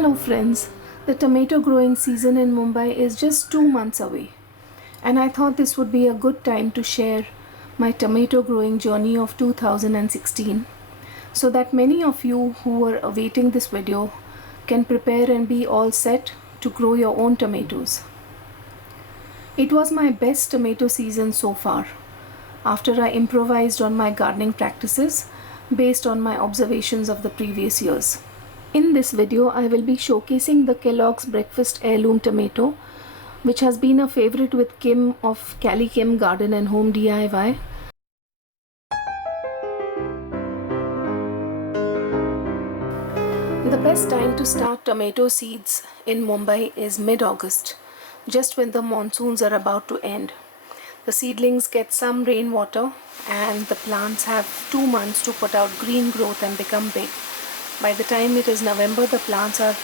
Hello friends, the tomato growing season in Mumbai is just 2 months away, and I thought this would be a good time to share my tomato growing journey of 2016 so that many of you who were awaiting this video can prepare and be all set to grow your own tomatoes. It was my best tomato season so far after I improvised on my gardening practices based on my observations of the previous years. In this video, I will be showcasing the Kellogg's Breakfast Heirloom Tomato, which has been a favorite with Kim of Cali Kim Garden and Home DIY. The best time to start tomato seeds in Mumbai is mid-August, just when the monsoons are about to end. The seedlings get some rainwater and the plants have 2 months to put out green growth and become big. By the time it is November, the plants are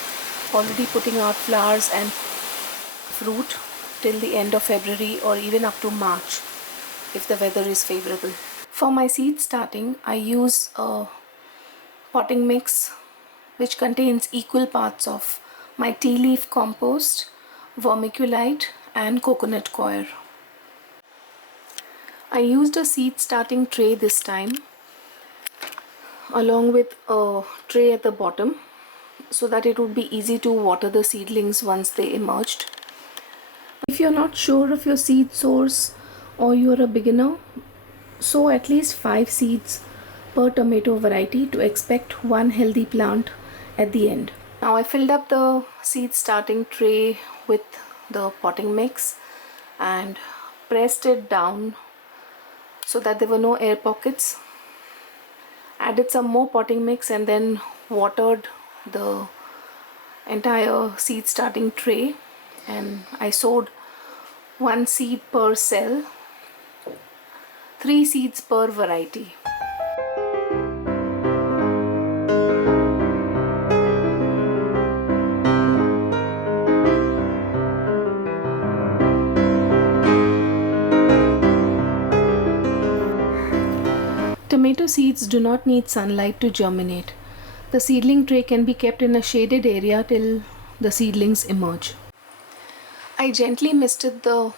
already putting out flowers and fruit till the end of February or even up to March if the weather is favorable. For my seed starting, I use a potting mix which contains equal parts of my tea leaf compost, vermiculite and coconut coir. I used a seed starting tray this time along with a tray at the bottom so that it would be easy to water the seedlings once they emerged. If you're not sure of your seed source or you're a beginner, sow at least 5 seeds per tomato variety to expect one healthy plant at the end. Now I filled up the seed starting tray with the potting mix and pressed it down so that there were no air pockets. Added some more potting mix and then watered the entire seed starting tray, and I sowed 1 seed per cell, 3 seeds per variety. Tomato seeds do not need sunlight to germinate. The seedling tray can be kept in a shaded area till the seedlings emerge. I gently misted the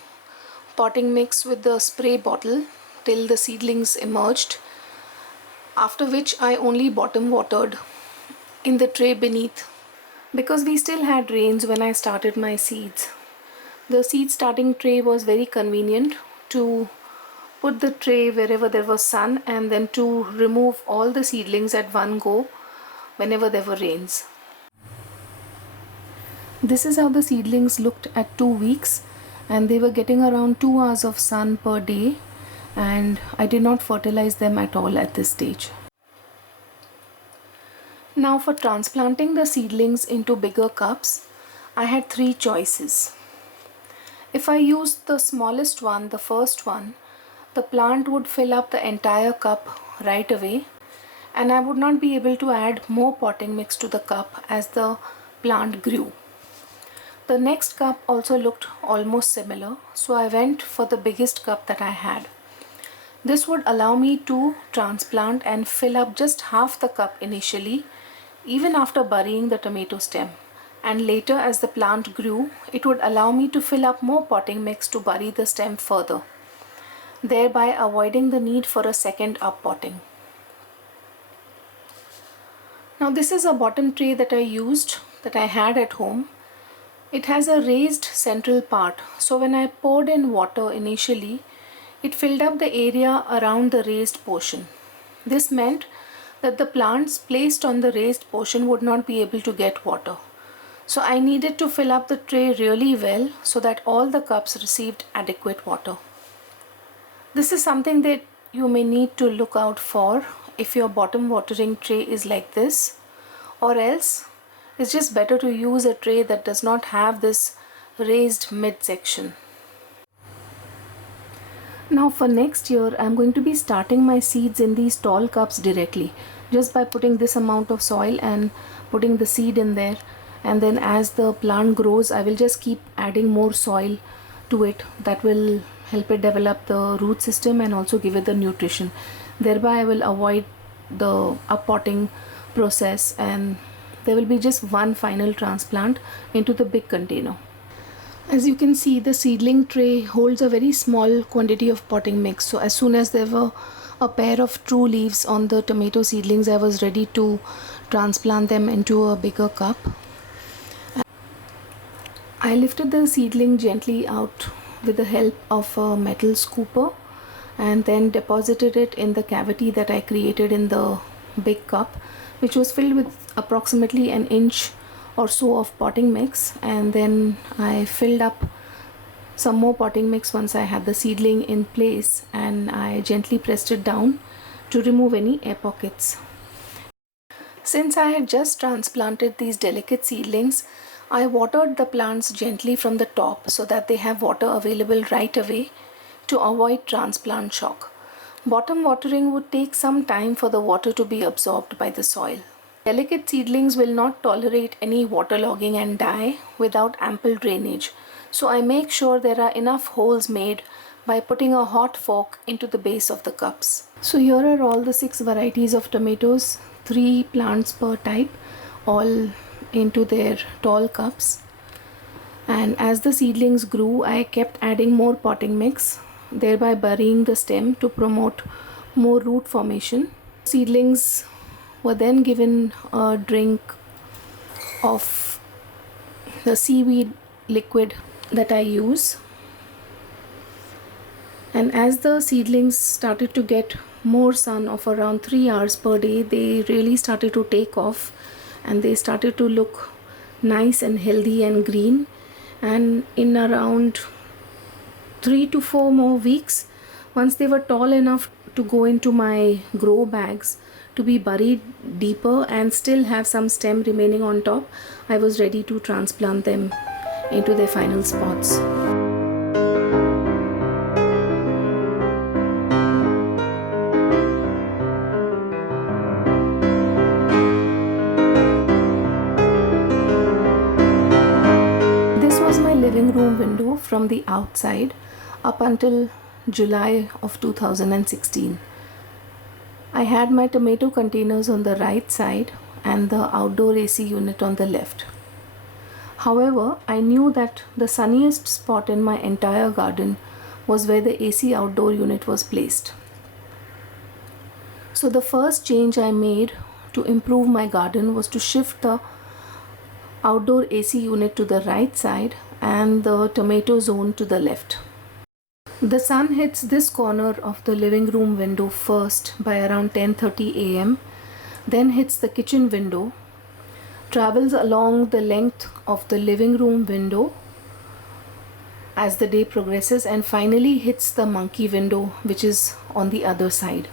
potting mix with the spray bottle till the seedlings emerged, after which I only bottom watered in the tray beneath. Because we still had rains when I started my seeds, the seed starting tray was very convenient to put the tray wherever there was sun and then to remove all the seedlings at one go whenever there were rains. This is how the seedlings looked at 2 weeks, and they were getting around 2 hours of sun per day, and I did not fertilize them at all at this stage. Now for transplanting the seedlings into bigger cups, I had 3 choices. If I used the smallest one, the first one, the plant would fill up the entire cup right away, and I would not be able to add more potting mix to the cup as the plant grew. The next cup also looked almost similar, so I went for the biggest cup that I had. This would allow me to transplant and fill up just half the cup initially, even after burying the tomato stem. And later, as the plant grew, it would allow me to fill up more potting mix to bury the stem further, thereby avoiding the need for a second uppotting. Now this is a bottom tray that I had at home. It has a raised central part, so when I poured in water initially, it filled up the area around the raised portion. This meant that the plants placed on the raised portion would not be able to get water. So I needed to fill up the tray really well so that all the cups received adequate water. This is something that you may need to look out for if your bottom watering tray is like this, or else it's just better to use a tray that does not have this raised midsection. Now for next year, I'm going to be starting my seeds in these tall cups directly, just by putting this amount of soil and putting the seed in there, and then as the plant grows, I will just keep adding more soil to it. That will help it develop the root system and also give it the nutrition. Thereby I will avoid the uppotting process, and there will be just one final transplant into the big container. As you can see, the seedling tray holds a very small quantity of potting mix. So as soon as there were a pair of true leaves on the tomato seedlings, I was ready to transplant them into a bigger cup. I lifted the seedling gently out with the help of a metal scooper and then deposited it in the cavity that I created in the big cup, which was filled with approximately an inch or so of potting mix. And then I filled up some more potting mix once I had the seedling in place, and I gently pressed it down to remove any air pockets. Since I had just transplanted these delicate seedlings, I watered the plants gently from the top so that they have water available right away to avoid transplant shock. Bottom watering would take some time for the water to be absorbed by the soil. Delicate seedlings will not tolerate any waterlogging and die without ample drainage. So I make sure there are enough holes made by putting a hot fork into the base of the cups. So here are all the 6 varieties of tomatoes, 3 plants per type, all into their tall cups. And as the seedlings grew, I kept adding more potting mix, thereby burying the stem to promote more root formation. Seedlings were then given a drink of the seaweed liquid that I use. And as the seedlings started to get more sun of around 3 hours per day, they really started to take off and they started to look nice and healthy and green. And in around 3 to 4 more weeks, once they were tall enough to go into my grow bags to be buried deeper and still have some stem remaining on top, I was ready to transplant them into their final spots. This was my living room window from the outside up until July of 2016. I had my tomato containers on the right side and the outdoor AC unit on the left. However, I knew that the sunniest spot in my entire garden was where the AC outdoor unit was placed. So the first change I made to improve my garden was to shift the outdoor AC unit to the right side and the tomato zone to the left. The sun hits this corner of the living room window first by around 10:30 a.m., then hits the kitchen window, travels along the length of the living room window as the day progresses, and finally hits the monkey window, which is on the other side.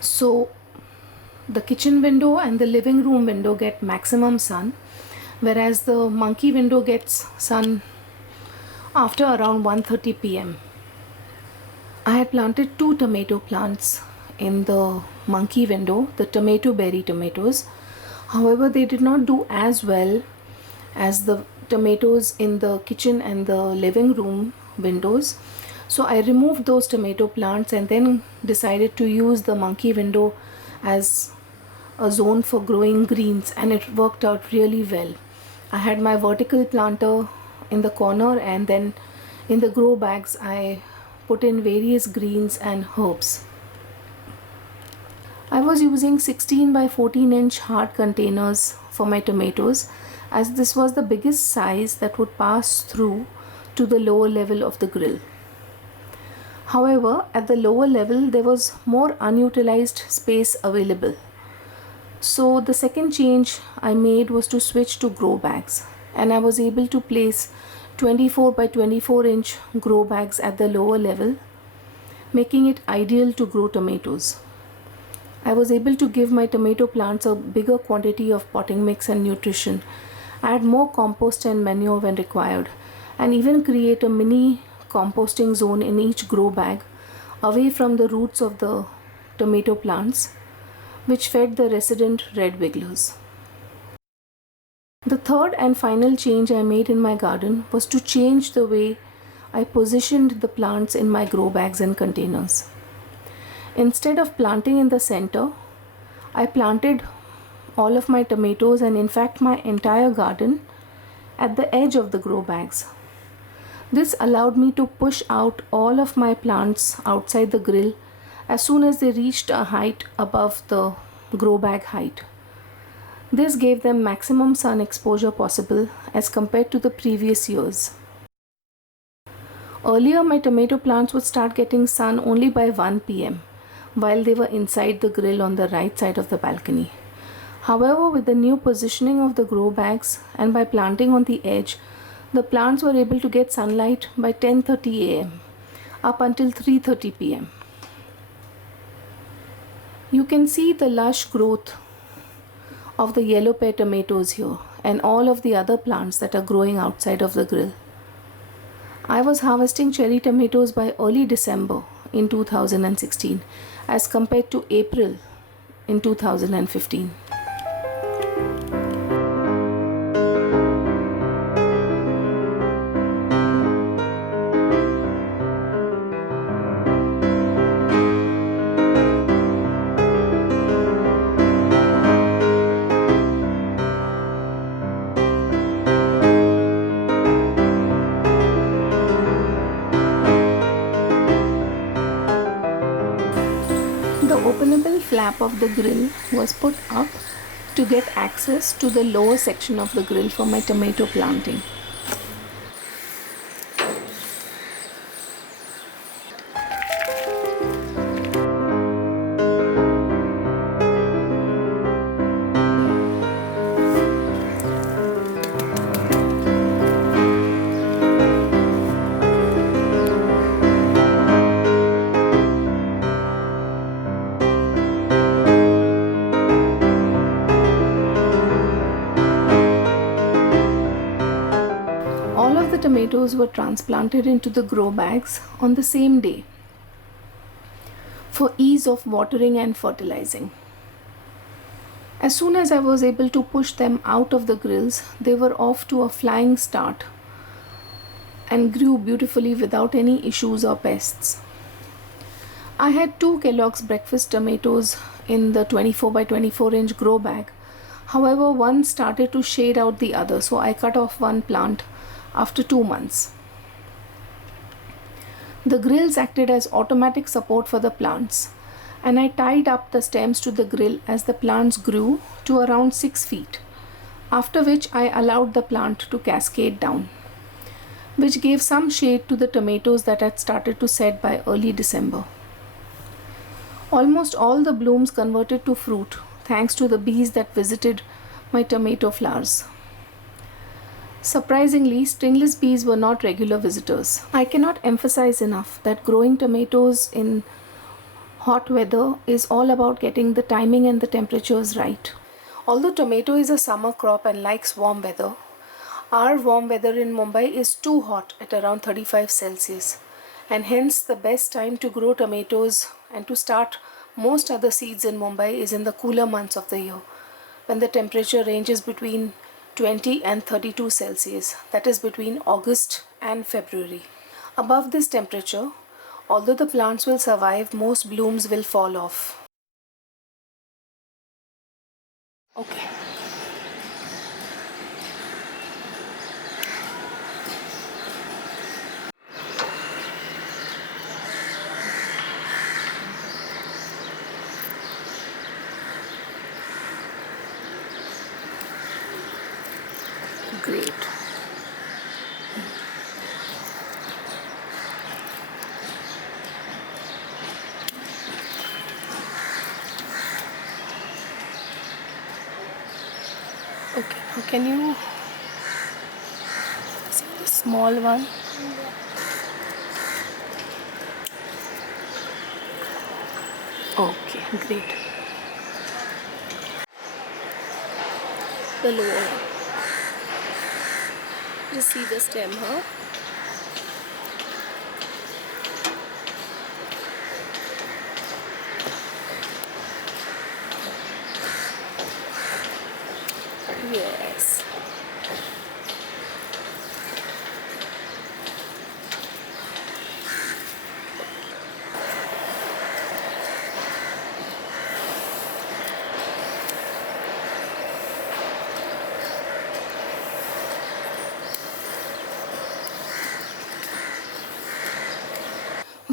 So the kitchen window and the living room window get maximum sun, whereas the monkey window gets sun after around 1:30 p.m. I had planted 2 tomato plants in the monkey window, the tomato berry tomatoes. However, they did not do as well as the tomatoes in the kitchen and the living room windows. So I removed those tomato plants and then decided to use the monkey window as a zone for growing greens, and it worked out really well. I had my vertical planter in the corner, and then in the grow bags I put in various greens and herbs. I was using 16 by 14 inch hard containers for my tomatoes, as this was the biggest size that would pass through to the lower level of the grill. However, at the lower level there was more unutilized space available. So the second change I made was to switch to grow bags, and I was able to place 24 by 24 inch grow bags at the lower level, making it ideal to grow tomatoes. I was able to give my tomato plants a bigger quantity of potting mix and nutrition, add more compost and manure when required, and even create a mini composting zone in each grow bag away from the roots of the tomato plants, which fed the resident red wigglers. The third and final change I made in my garden was to change the way I positioned the plants in my grow bags and containers. Instead of planting in the center, I planted all of my tomatoes and in fact my entire garden at the edge of the grow bags. This allowed me to push out all of my plants outside the grill as soon as they reached a height above the grow bag height. This gave them maximum sun exposure possible as compared to the previous years. Earlier, my tomato plants would start getting sun only by 1 pm while they were inside the grill on the right side of the balcony. However, with the new positioning of the grow bags and by planting on the edge, the plants were able to get sunlight by 10:30 am up until 3:30 pm. You can see the lush growth of the yellow pear tomatoes here and all of the other plants that are growing outside of the grill. I was harvesting cherry tomatoes by early December in 2016 as compared to April in 2015. The openable flap of the grill was put up to get access to the lower section of the grill for my tomato planting. All of the tomatoes were transplanted into the grow bags on the same day for ease of watering and fertilizing. As soon as I was able to push them out of the grills, they were off to a flying start and grew beautifully without any issues or pests. I had 2 Kellogg's breakfast tomatoes in the 24 by 24 inch grow bag. However, one started to shade out the other, so I cut off one plant after 2 months. The grills acted as automatic support for the plants, and I tied up the stems to the grill as the plants grew to around 6 feet, after which I allowed the plant to cascade down, which gave some shade to the tomatoes that had started to set by early December. Almost all the blooms converted to fruit thanks to the bees that visited my tomato flowers. Surprisingly, stingless bees were not regular visitors. I cannot emphasize enough that growing tomatoes in hot weather is all about getting the timing and the temperatures right. Although tomato is a summer crop and likes warm weather, our warm weather in Mumbai is too hot at around 35 Celsius, and hence the best time to grow tomatoes and to start most other seeds in Mumbai is in the cooler months of the year, when the temperature ranges between 20 and 32 Celsius, that is between August and February. Above this temperature, although the plants will survive, most blooms will fall off. Okay. Great. Okay, now can you see the small one? Okay, great. The lower one. Just see the stem, huh? Yes.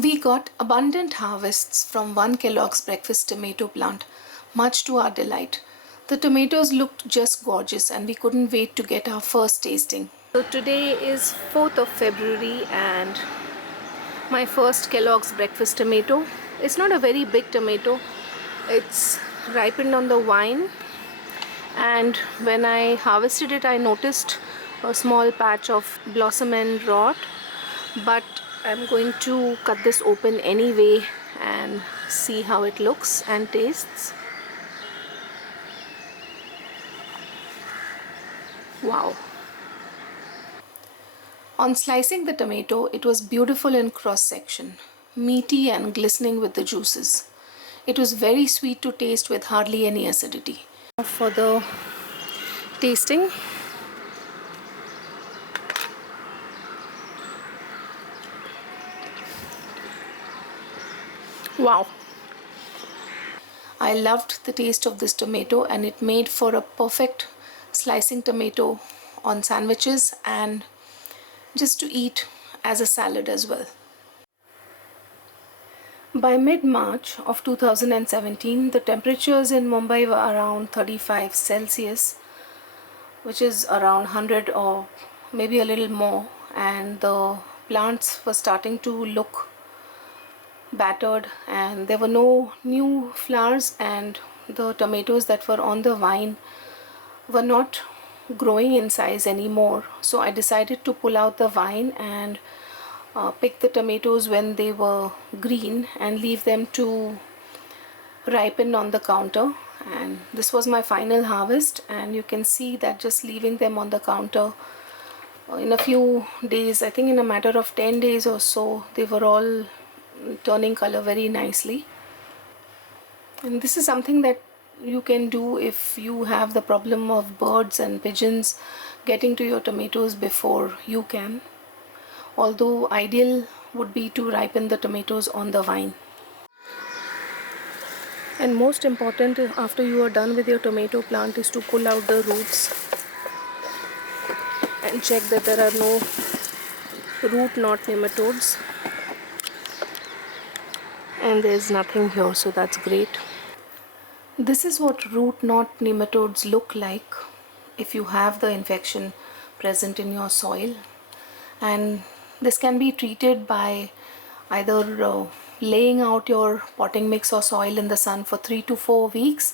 We got abundant harvests from one Kellogg's breakfast tomato plant, much to our delight. The tomatoes looked just gorgeous and we couldn't wait to get our first tasting. So today is 4th of February and my first Kellogg's breakfast tomato. It's not a very big tomato. It's ripened on the vine, and when I harvested it I noticed a small patch of blossom end rot, but I'm going to cut this open anyway and see how it looks and tastes. Wow. On slicing the tomato, it was beautiful in cross section, meaty and glistening with the juices. It was very sweet to taste with hardly any acidity. For the tasting, wow. I loved the taste of this tomato and it made for a perfect slicing tomato on sandwiches and just to eat as a salad as well. By mid-March of 2017, the temperatures in Mumbai were around 35 Celsius, which is around 100 or maybe a little more, and the plants were starting to look battered and there were no new flowers, and the tomatoes that were on the vine were not growing in size anymore. So I decided to pull out the vine and pick the tomatoes when they were green and leave them to ripen on the counter. And this was my final harvest, and you can see that just leaving them on the counter in a few days, I think in a matter of 10 days or so, they were all turning color very nicely. And this is something that you can do if you have the problem of birds and pigeons getting to your tomatoes before you can. Although ideal would be to ripen the tomatoes on the vine. And most important, after you are done with your tomato plant, is to pull out the roots and check that there are no root knot nematodes. And there's nothing here, so that's great. This is what root knot nematodes look like if you have the infection present in your soil, and this can be treated by either laying out your potting mix or soil in the sun for 3 to 4 weeks,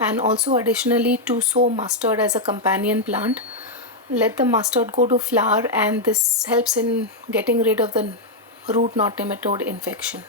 and also additionally to sow mustard as a companion plant. Let the mustard go to flower, and this helps in getting rid of the root knot nematode infection.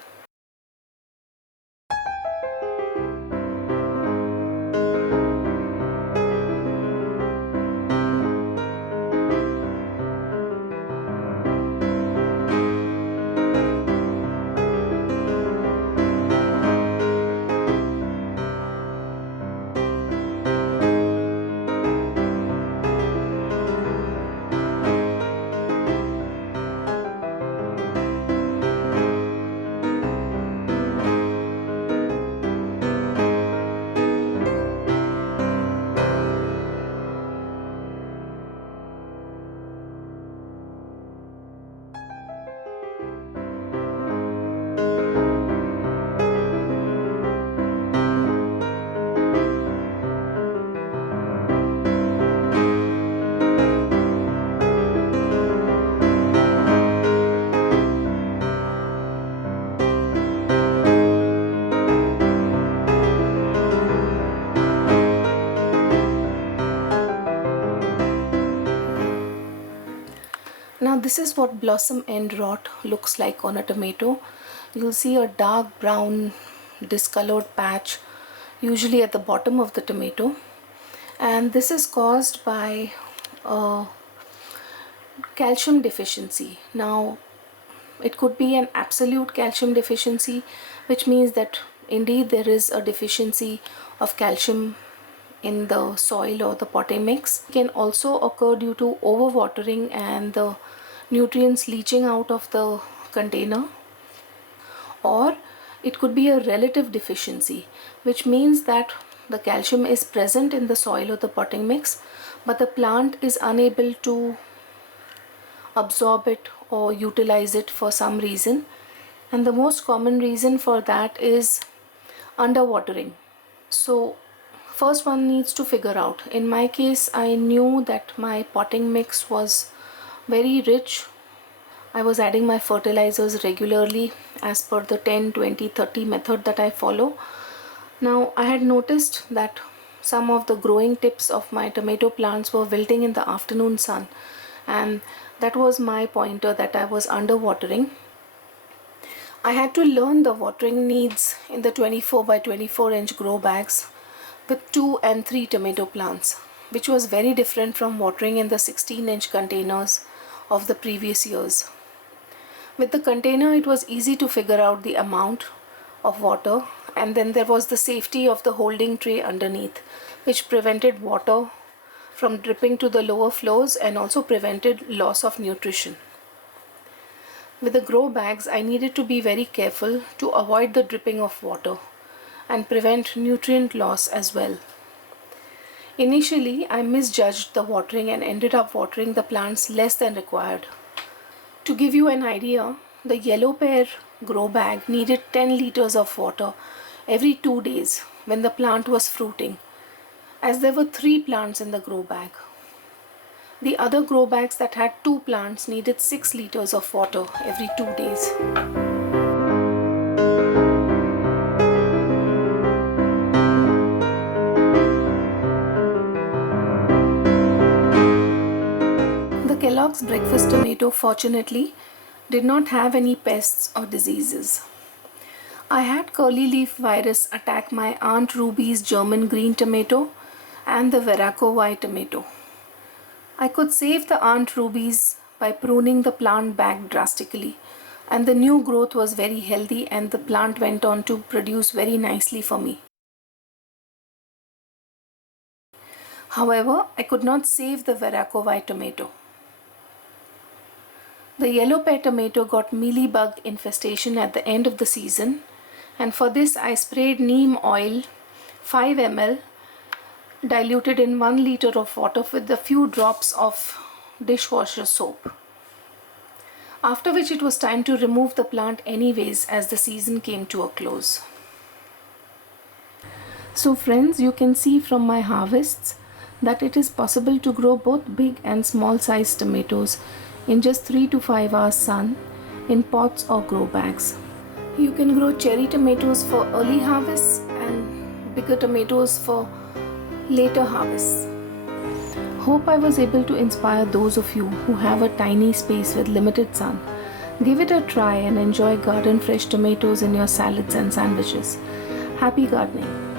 Now this is what blossom end rot looks like on a tomato. You'll see a dark brown discolored patch usually at the bottom of the tomato, and this is caused by calcium deficiency. Now it could be an absolute calcium deficiency, which means that indeed there is a deficiency of calcium in the soil or the potting mix. It can also occur due to overwatering and the nutrients leaching out of the container, or it could be a relative deficiency, which means that the calcium is present in the soil or the potting mix, but the plant is unable to absorb it or utilize it for some reason, And the most common reason for that is underwatering. So first one needs to figure out. In my case, I knew that my potting mix was very rich. I was adding my fertilizers regularly as per the 10-20-30 method that I follow. Now I had noticed that some of the growing tips of my tomato plants were wilting in the afternoon sun, and that was my pointer that I was underwatering. I had to learn the watering needs in the 24 by 24 inch grow bags with 2 and 3 tomato plants, which was very different from watering in the 16-inch containers of the previous years. With the container, it was easy to figure out the amount of water, and then there was the safety of the holding tray underneath, which prevented water from dripping to the lower floors and also prevented loss of nutrition. With the grow bags, I needed to be very careful to avoid the dripping of water and prevent nutrient loss as well. Initially, I misjudged the watering and ended up watering the plants less than required. To give you an idea, the yellow pear grow bag needed 10 liters of water every 2 days when the plant was fruiting, as there were 3 plants in the grow bag. The other grow bags that had 2 plants needed 6 liters of water every 2 days. The Kellogg's breakfast tomato fortunately did not have any pests or diseases. I had curly leaf virus attack my Aunt Ruby's German green tomato and the Veracco white tomato. I could save the Aunt Ruby's by pruning the plant back drastically, and the new growth was very healthy and the plant went on to produce very nicely for me. However, I could not save the Veracco white tomato. The yellow pear tomato got mealybug infestation at the end of the season, and for this I sprayed neem oil 5 ml diluted in 1 liter of water with a few drops of dishwasher soap. After which it was time to remove the plant anyways, as the season came to a close. So friends, you can see from my harvests that it is possible to grow both big and small sized tomatoes in just 3 to 5 hours sun in pots or grow bags. You can grow cherry tomatoes for early harvests and bigger tomatoes for later harvests. Hope I was able to inspire those of you who have a tiny space with limited sun. Give it a try and enjoy garden fresh tomatoes in your salads and sandwiches. Happy gardening!